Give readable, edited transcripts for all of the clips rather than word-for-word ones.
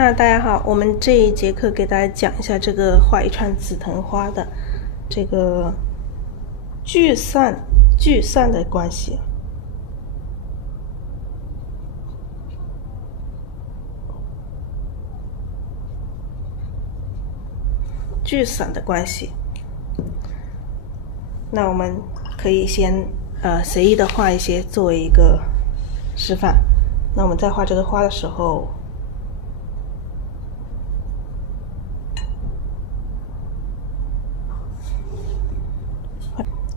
大家好，我们这一节课给大家讲一下这个画一串紫藤花的这个聚散的关系。聚散的关系，那我们可以先随意的画一些作为一个示范。那我们在画这个花的时候，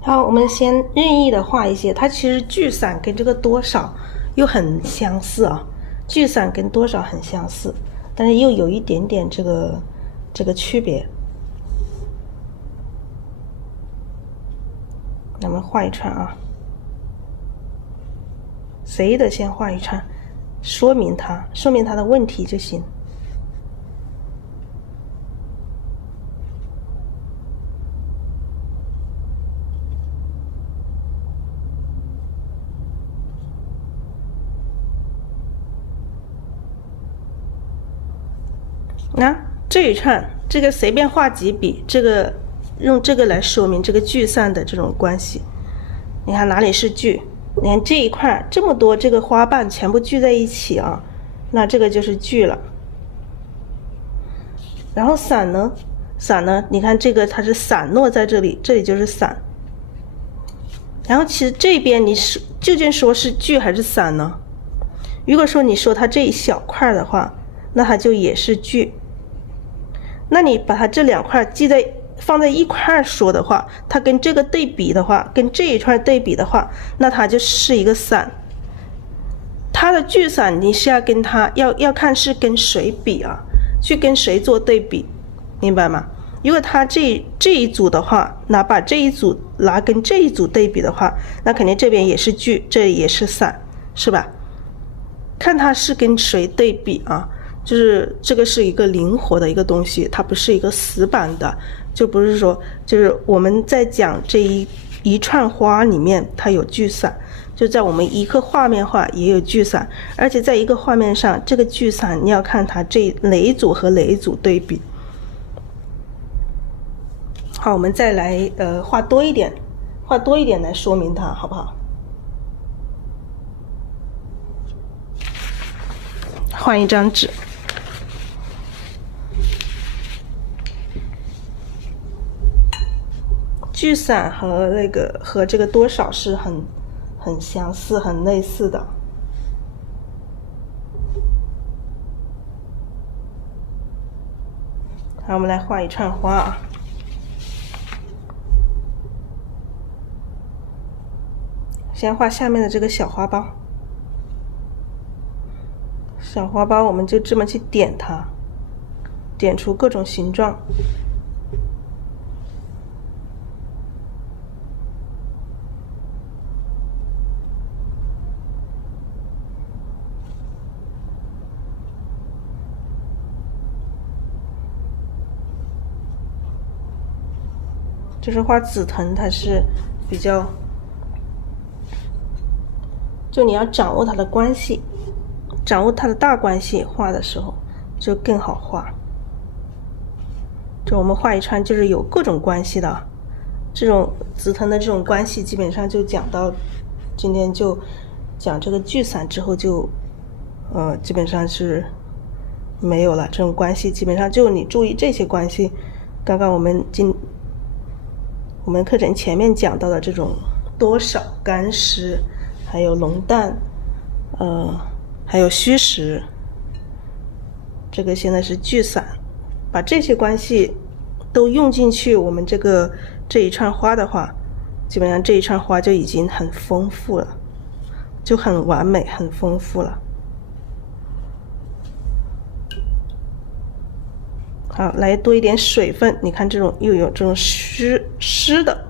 好，我们先任意的画一些，它其实聚散跟这个多少又很相似啊，聚散跟多少很相似，但是又有一点点这个区别。那么画一串啊，随意的先画一串，说明它的问题就行。那这一串，这个随便画几笔，这个用这个来说明这个聚散的这种关系。你看哪里是聚？你看这一块这么多这个花瓣全部聚在一起啊，那这个就是聚了。然后散呢？散呢？你看这个它是散落在这里，这里就是散。然后其实这边你是究竟说是聚还是散呢？如果说你说它这一小块的话，那它就也是聚。那你把它这两块放在一块说的话，它跟这个对比的话，跟这一串对比的话，那它就是一个散。它的聚散你是要跟它要看是跟谁比啊，去跟谁做对比，明白吗？如果它这一组的话，那把这一组拿跟这一组对比的话，那肯定这边也是聚，这里也是散，是吧？看它是跟谁对比啊。就是这个是一个灵活的一个东西，它不是一个死板的，就不是说就是我们在讲这一串花里面它有聚散，就在我们一个画面画也有聚散，而且在一个画面上这个聚散你要看它这哪一组和哪一组对比。好，我们再来画多一点来说明它，好不好？换一张纸。聚散和这个多少是很相似、很类似的。好，我们来画一串花啊。先画下面的这个小花苞。小花苞我们就这么去点它，点出各种形状。就是画紫藤，它是比较，就你要掌握它的关系，掌握它的大关系，画的时候就更好画。就我们画一串就是有各种关系的，这种紫藤的这种关系基本上就讲到，今天就讲这个聚散之后就基本上是没有了，这种关系基本上就你注意这些关系。刚刚我们课程前面讲到的这种多少、干湿，还有浓淡，还有虚实，这个现在是聚散，把这些关系都用进去，我们这一串花的话，基本上这一串花就已经很丰富了，就很完美、很丰富了。好，来多一点水分，你看这种又有这种湿的。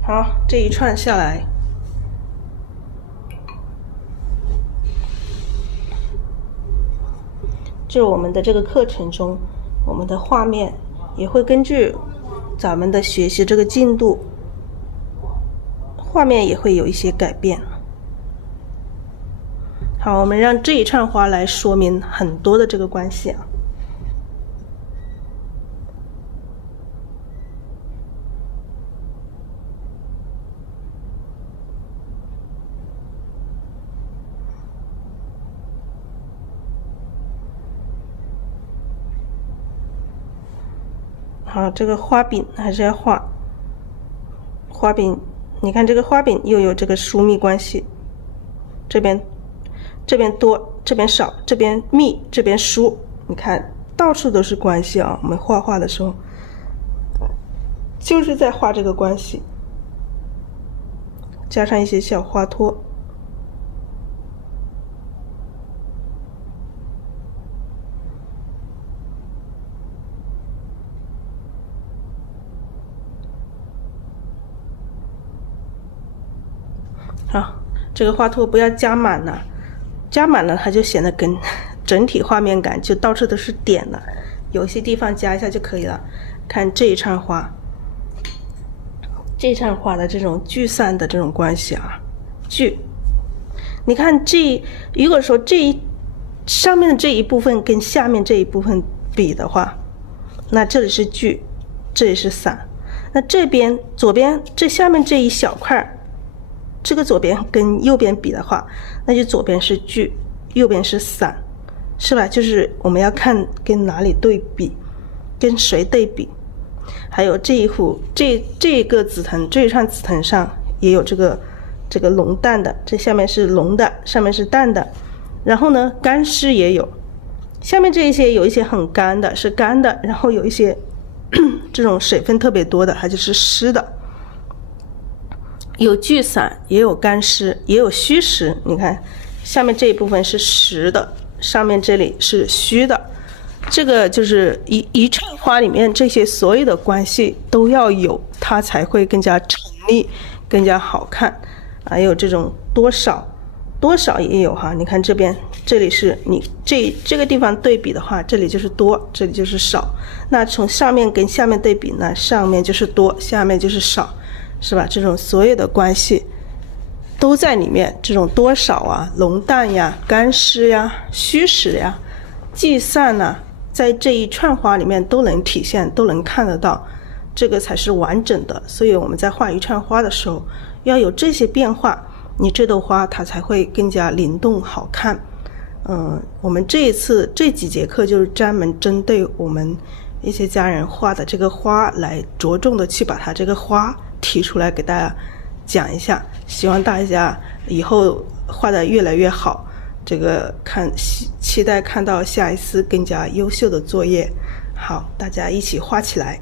好，这一串下来，就是我们的这个课程中，我们的画面也会根据咱们的学习这个进度，画面也会有一些改变。好，我们让这一串花来说明很多的这个关系啊。好，这个花柄还是要画。花柄，你看这个花柄又有这个疏密关系，这边多，这边少，这边密，这边疏，你看到处都是关系啊。我们画画的时候，就是在画这个关系，加上一些小花托。好，这个花托不要加满了，加满了它就显得跟整体画面感就到处都是点了，有些地方加一下就可以了。看这一串花，这一串花的这种聚散的这种关系啊，聚，你看如果说上面的这一部分跟下面这一部分比的话，那这里是聚，这里是散。那这边左边这下面这一小块，这个左边跟右边比的话，那就左边是聚，右边是散，是吧？就是我们要看跟哪里对比，跟谁对比。还有这个紫藤，这一串紫藤上也有这个浓淡的，这下面是浓的，上面是淡的。然后呢，干湿也有，下面这一些有一些很干的，是干的，然后有一些这种水分特别多的，它就是湿的。有聚散，也有干湿，也有虚实。你看下面这一部分是实的，上面这里是虚的。这个就是一串花里面这些所有的关系都要有，它才会更加成立，更加好看。还有这种多少也有哈。你看这里是你这个地方对比的话，这里就是多，这里就是少。那从上面跟下面对比呢，上面就是多，下面就是少，是吧？这种所有的关系都在里面，这种多少啊、浓淡呀、干湿呀、虚实呀、聚散啊，在这一串花里面都能体现，都能看得到，这个才是完整的。所以我们在画一串花的时候，要有这些变化，你这朵花它才会更加灵动好看。我们这几节课就是专门针对我们一些家人画的这个花来着重的去把它这个花提出来给大家讲一下，希望大家以后画得越来越好。这个期待看到下一次更加优秀的作业。好，大家一起画起来。